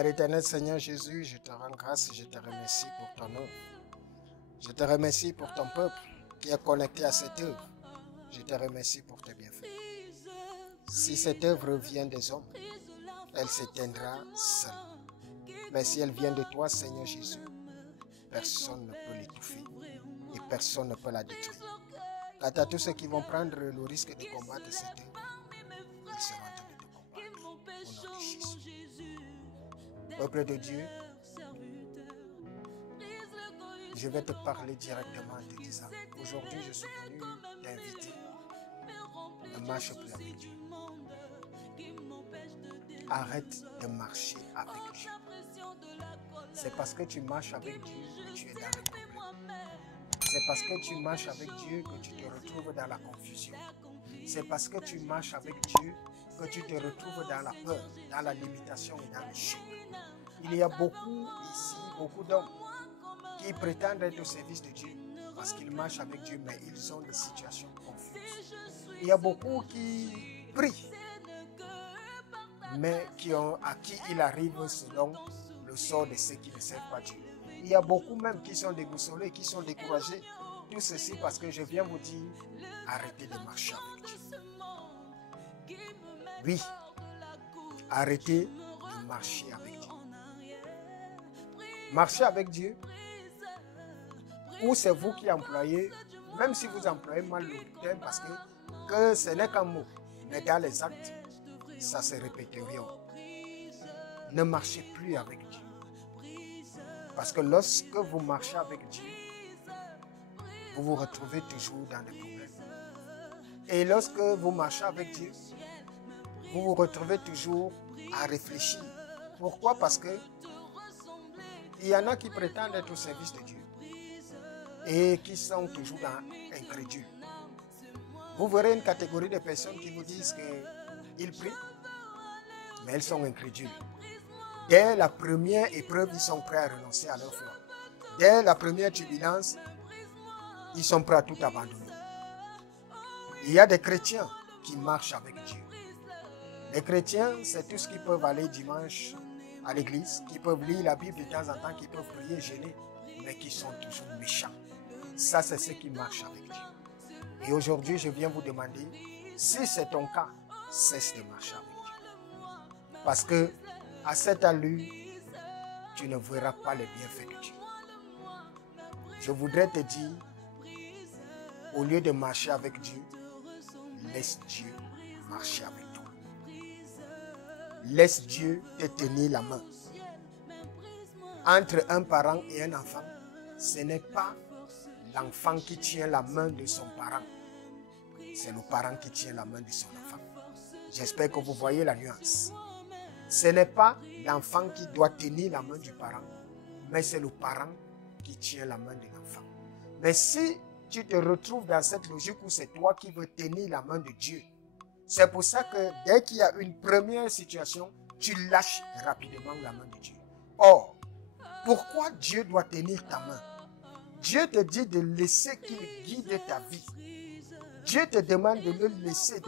Père éternel, Seigneur Jésus, je te rends grâce et je te remercie pour ton œuvre. Je te remercie pour ton peuple qui est connecté à cette œuvre. Je te remercie pour tes bienfaits. Si cette œuvre vient des hommes, elle s'éteindra seule. Mais si elle vient de toi, Seigneur Jésus, personne ne peut l'étouffer et personne ne peut la détruire. Quant à tous ceux qui vont prendre le risque de combattre cette œuvre, ils seront en train de te combattre. Au nom de Jésus. Peuple de Dieu, je vais te parler directement en te disant, aujourd'hui je suis venu t'inviter. Ne marche plus avec Dieu. Arrête de marcher avec Dieu. C'est parce que tu marches avec Dieu que tu es dans le problème. C'est parce que tu marches avec Dieu que tu te retrouves dans la confusion. C'est parce que tu marches avec Dieu que tu te retrouves dans la peur, dans la limitation et dans le chute. Il y a beaucoup ici, beaucoup d'hommes qui prétendent être au service de Dieu parce qu'ils marchent avec Dieu, mais ils ont des situations confuses. Il y a beaucoup qui prient, mais à qui il arrive selon le sort de ceux qui ne servent pas Dieu. Il y a beaucoup même qui sont déboussolés, qui sont découragés. Tout ceci parce que je viens vous dire, arrêtez de marcher avec Dieu. Oui, arrêtez de marcher avec Dieu. Marcher avec Dieu, ou c'est vous qui employez, même si vous employez mal le terme parce que ce n'est qu'un mot, mais dans les actes, ça se répéterait. Ne marchez plus avec Dieu. Parce que lorsque vous marchez avec Dieu, vous vous retrouvez toujours dans des problèmes. Et lorsque vous marchez avec Dieu, vous vous retrouvez toujours à réfléchir. Pourquoi? Parce que il y en a qui prétendent être au service de Dieu et qui sont toujours incrédules. Vous verrez une catégorie de personnes qui vous disent qu'ils prient, mais elles sont incrédules. Dès la première épreuve, ils sont prêts à renoncer à leur foi. Dès la première turbulence, ils sont prêts à tout abandonner. Il y a des chrétiens qui marchent avec Dieu. Les chrétiens, c'est tous qui peuvent aller dimanche à l'église, qui peuvent lire la Bible de temps en temps, qui peuvent prier, gêner, mais qui sont toujours méchants. Ça, c'est ceux qui marchent avec Dieu. Et aujourd'hui, je viens vous demander, si c'est ton cas, cesse de marcher avec Dieu. Parce que à cette allure, tu ne verras pas les bienfaits de Dieu. Je voudrais te dire, au lieu de marcher avec Dieu, laisse Dieu marcher avec toi. Laisse Dieu te tenir la main. Entre un parent et un enfant, ce n'est pas l'enfant qui tient la main de son parent. C'est le parent qui tient la main de son enfant. J'espère que vous voyez la nuance. Ce n'est pas l'enfant qui doit tenir la main du parent, mais c'est le parent qui tient la main de l'enfant. Mais si tu te retrouves dans cette logique où c'est toi qui veux tenir la main de Dieu, c'est pour ça que dès qu'il y a une première situation, tu lâches rapidement la main de Dieu. Or, pourquoi Dieu doit tenir ta main? Dieu te dit de laisser qu'il guide ta vie. Dieu te demande de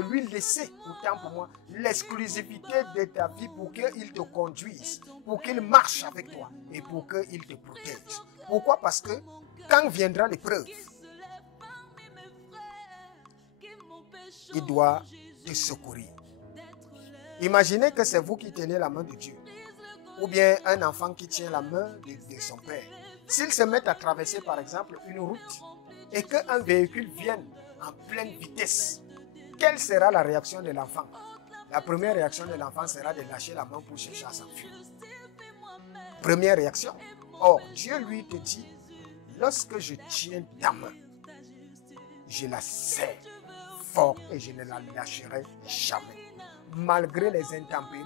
lui laisser, autant pour moi, l'exclusivité de ta vie pour qu'il te conduise, pour qu'il marche avec toi et pour qu'il te protège. Pourquoi? Parce que quand viendra l'épreuve, il doit te secourir. Imaginez que c'est vous qui tenez la main de Dieu, ou bien un enfant qui tient la main de son père. S'ils se mettent à traverser par exemple une route et qu'un véhicule vienne en pleine vitesse, quelle sera la réaction de l'enfant? La première réaction de l'enfant sera de lâcher la main pour chercher à s'enfuir. Première réaction. Or, Dieu lui te dit, lorsque je tiens ta main, je la serre fort et je ne la lâcherai jamais. Malgré les intempéries,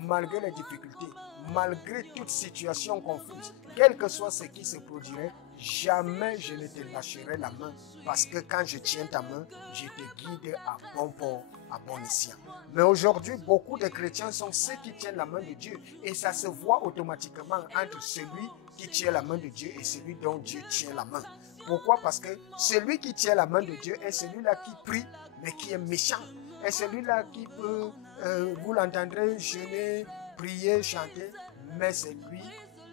malgré les difficultés, malgré toute situation confuse, quel que soit ce qui se produirait, jamais je ne te lâcherai la main, parce que quand je tiens ta main, je te guide à bon port, à bon escient. Mais aujourd'hui, beaucoup de chrétiens sont ceux qui tiennent la main de Dieu, et ça se voit automatiquement entre celui qui tient la main de Dieu et celui dont Dieu tient la main. Pourquoi? Parce que celui qui tient la main de Dieu est celui-là qui prie, mais qui est méchant. Est celui-là qui peut, vous l'entendrez jeûner, prier, chanter, mais c'est lui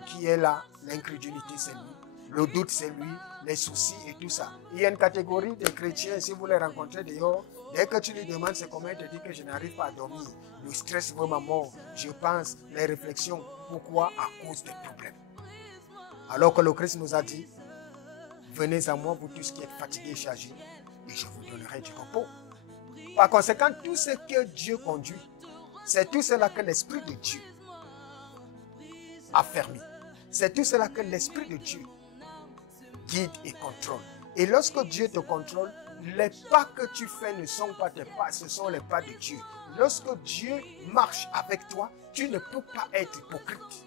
qui est là. L'incrédulité, c'est lui. Le doute, c'est lui. Les soucis et tout ça. Il y a une catégorie de chrétiens, si vous les rencontrez dehors, dès que tu lui demandes c'est comment, il te dit que je n'arrive pas à dormir. Le stress veut ma mort. Je pense, les réflexions. Pourquoi? À cause des problèmes. Alors que le Christ nous a dit, venez à moi, vous tous qui êtes fatigués et chargés, et je vous donnerai du repos. Par conséquent, tout ce que Dieu conduit, c'est tout cela que l'Esprit de Dieu a permis. C'est tout cela que l'Esprit de Dieu guide et contrôle. Et lorsque Dieu te contrôle, les pas que tu fais ne sont pas tes pas, ce sont les pas de Dieu. Lorsque Dieu marche avec toi, tu ne peux pas être hypocrite.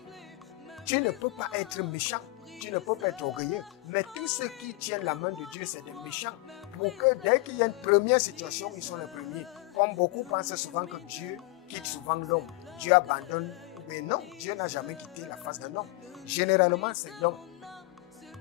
Tu ne peux pas être méchant. Tu ne peux pas être orgueilleux. Mais tous ceux qui tiennent la main de Dieu, c'est des méchants. Pour que dès qu'il y a une première situation, ils sont les premiers. Comme beaucoup pensent souvent que Dieu quitte souvent l'homme. Dieu abandonne. Mais non, Dieu n'a jamais quitté la face d'un homme. Généralement, c'est l'homme.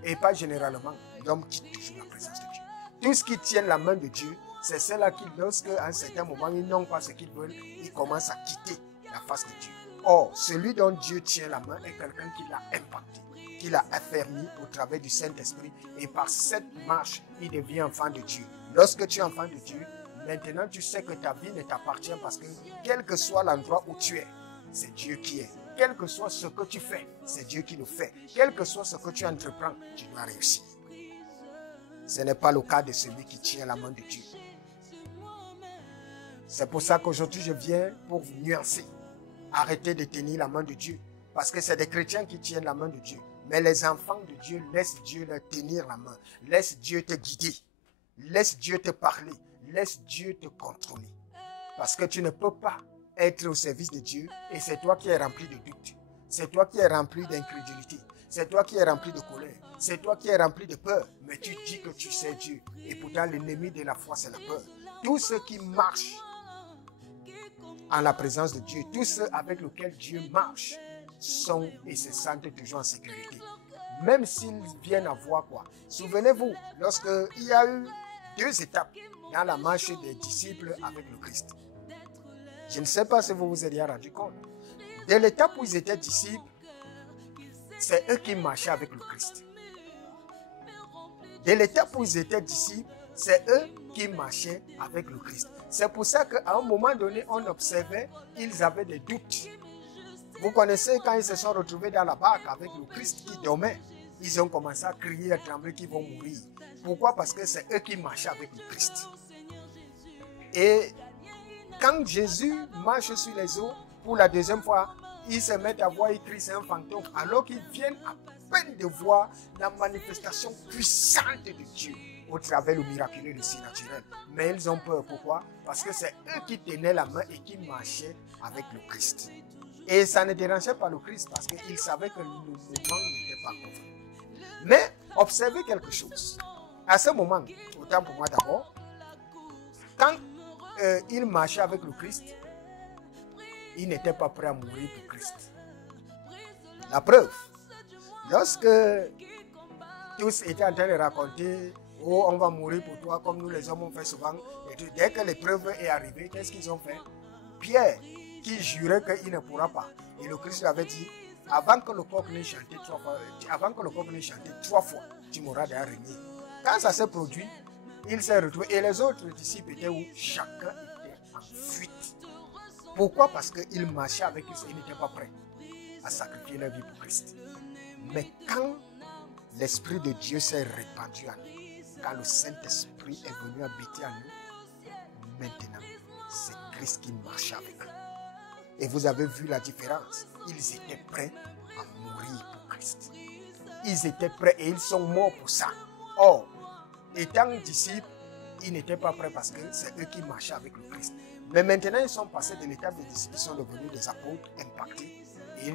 Et pas généralement, l'homme quitte toujours la présence de Dieu. Tous ceux qui tiennent la main de Dieu, c'est ceux-là qui, lorsqu'à un certain moment, ils n'ont pas ce qu'ils veulent, ils commencent à quitter la face de Dieu. Or, celui dont Dieu tient la main est quelqu'un qui l'a impacté, qui l'a affermi au travers du Saint-Esprit. Et par cette marche, il devient enfant de Dieu. Lorsque tu es enfant de Dieu, maintenant tu sais que ta vie ne t'appartient parce que quel que soit l'endroit où tu es, c'est Dieu qui est. Quel que soit ce que tu fais, c'est Dieu qui le fait. Quel que soit ce que tu entreprends, tu dois réussir. Ce n'est pas le cas de celui qui tient la main de Dieu. C'est pour ça qu'aujourd'hui, je viens pour vous nuancer. Arrêtez de tenir la main de Dieu. Parce que c'est des chrétiens qui tiennent la main de Dieu. Mais les enfants de Dieu, laisse Dieu leur tenir la main. Laisse Dieu te guider. Laisse Dieu te parler. Laisse Dieu te contrôler. Parce que tu ne peux pas être au service de Dieu et c'est toi qui es rempli de doute. C'est toi qui es rempli d'incrédulité. C'est toi qui es rempli de colère. C'est toi qui es rempli de peur. Mais tu dis que tu sais Dieu. Et pourtant, l'ennemi de la foi, c'est la peur. Tous ceux qui marchent en la présence de Dieu, tous ceux avec lesquels Dieu marche, sont et se sentent toujours en sécurité. Même s'ils viennent à voir quoi. Souvenez-vous, lorsqu'il y a eu 2 étapes dans la marche des disciples avec le Christ. Je ne sais pas si vous vous êtes rendu compte. Dès l'étape où ils étaient disciples, c'est eux qui marchaient avec le Christ. Dès l'étape où ils étaient disciples, c'est eux qui marchaient avec le Christ. C'est pour ça qu'à un moment donné, on observait qu'ils avaient des doutes. Vous connaissez quand ils se sont retrouvés dans la barque avec le Christ qui dormait. Ils ont commencé à crier, à trembler qu'ils vont mourir. Pourquoi? Parce que c'est eux qui marchaient avec le Christ. Et quand Jésus marche sur les eaux, pour la deuxième fois, ils se mettent à voir, ils crient, c'est un fantôme. Alors qu'ils viennent à peine de voir la manifestation puissante de Dieu au travers du miraculeux, le surnaturel. Mais ils ont peur. Pourquoi? Parce que c'est eux qui tenaient la main et qui marchaient avec le Christ. Et ça ne dérangeait pas le Christ parce qu'ils savaient que le mouvement n'était pas conforme. Mais observez quelque chose. À ce moment, autant pour moi d'abord, quand il marchait avec le Christ, il n'était pas prêt à mourir pour Christ. La preuve, lorsque tous étaient en train de raconter, oh, on va mourir pour toi, comme nous les hommes on fait souvent, et tout, dès que l'épreuve est arrivée, qu'est-ce qu'ils ont fait? Pierre, qui jurait qu'il ne pourra pas. Et le Christ lui avait dit, avant que le coq n'ait chanté 3 fois, tu m'auras déjà régné. Quand ça s'est produit, il s'est retrouvé. Et les autres disciples étaient où? Chacun était en fuite. Pourquoi? Parce qu'ils marchaient avec Christ et ils n'étaient pas prêts à sacrifier leur vie pour Christ. Mais quand l'Esprit de Dieu s'est répandu en nous, quand le Saint-Esprit est venu habiter en nous, maintenant, c'est Christ qui marchait avec eux. Et vous avez vu la différence. Ils étaient prêts à mourir pour Christ. Ils étaient prêts et ils sont morts pour ça. Or, étant disciples, ils n'étaient pas prêts parce que c'est eux qui marchaient avec le Christ. Mais maintenant, ils sont passés de l'étape des disciples, ils sont devenus des apôtres impactés. Et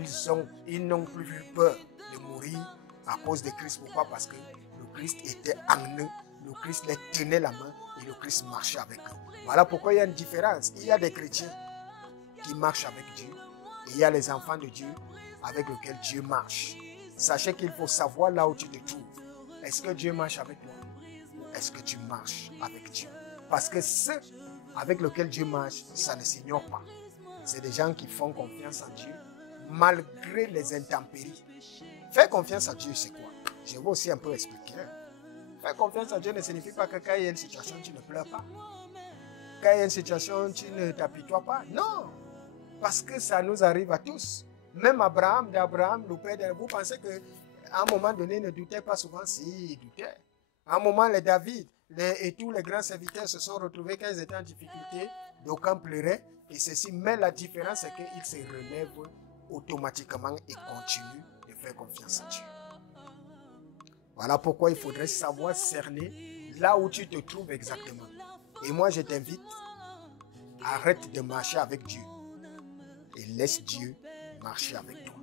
ils n'ont plus eu peur de mourir à cause de Christ. Pourquoi? Parce que le Christ était en eux. Le Christ les tenait la main et le Christ marchait avec eux. Voilà pourquoi il y a une différence. Il y a des chrétiens qui marchent avec Dieu et il y a les enfants de Dieu avec lesquels Dieu marche. Sachez qu'il faut savoir là où tu te trouves. Est-ce que Dieu marche avec toi ou est-ce que tu marches avec Dieu? Parce que ceux avec lesquels Dieu marche, ça ne s'ignore pas. C'est des gens qui font confiance en Dieu, malgré les intempéries. Faire confiance à Dieu, c'est quoi? Je vais aussi un peu expliquer. Faire confiance à Dieu ne signifie pas que quand il y a une situation, tu ne pleures pas. Quand il y a une situation, tu ne t'apitoies pas. Non, parce que ça nous arrive à tous. Même Abraham, le père, vous pensez qu'à un moment donné, il ne doutait pas souvent? Si, il doutait. À un moment, les David et tous les grands serviteurs se sont retrouvés quand ils étaient en difficulté. D'aucuns pleuraient. Et ceci, mais la différence, c'est qu'ils se relèvent automatiquement et continuent de faire confiance à Dieu. Voilà pourquoi il faudrait savoir cerner là où tu te trouves exactement. Et moi, je t'invite, arrête de marcher avec Dieu et laisse Dieu marcher avec toi.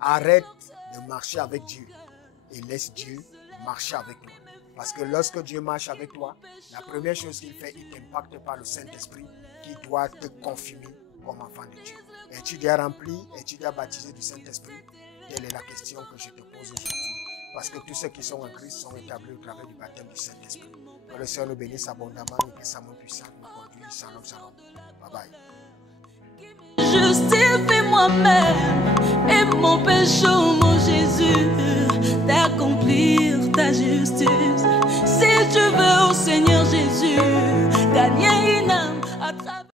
Arrête de marcher avec Dieu et laisse Dieu marcher avec toi. Parce que lorsque Dieu marche avec toi, la première chose qu'il fait, il t'impacte par le Saint-Esprit qui doit te confirmer comme enfant de Dieu. Es-tu déjà rempli? Es-tu déjà baptisé du Saint-Esprit? Telle est la question que je te pose aujourd'hui. Parce que tous ceux qui sont en Christ sont établis au travers du baptême du Saint-Esprit. Que le Seigneur nous bénisse abondamment et que sa main puissante nous conduise. Shalom, shalom. Bye bye. Justifie moi-même et mon péché, mon Jésus, d'accomplir ta justice.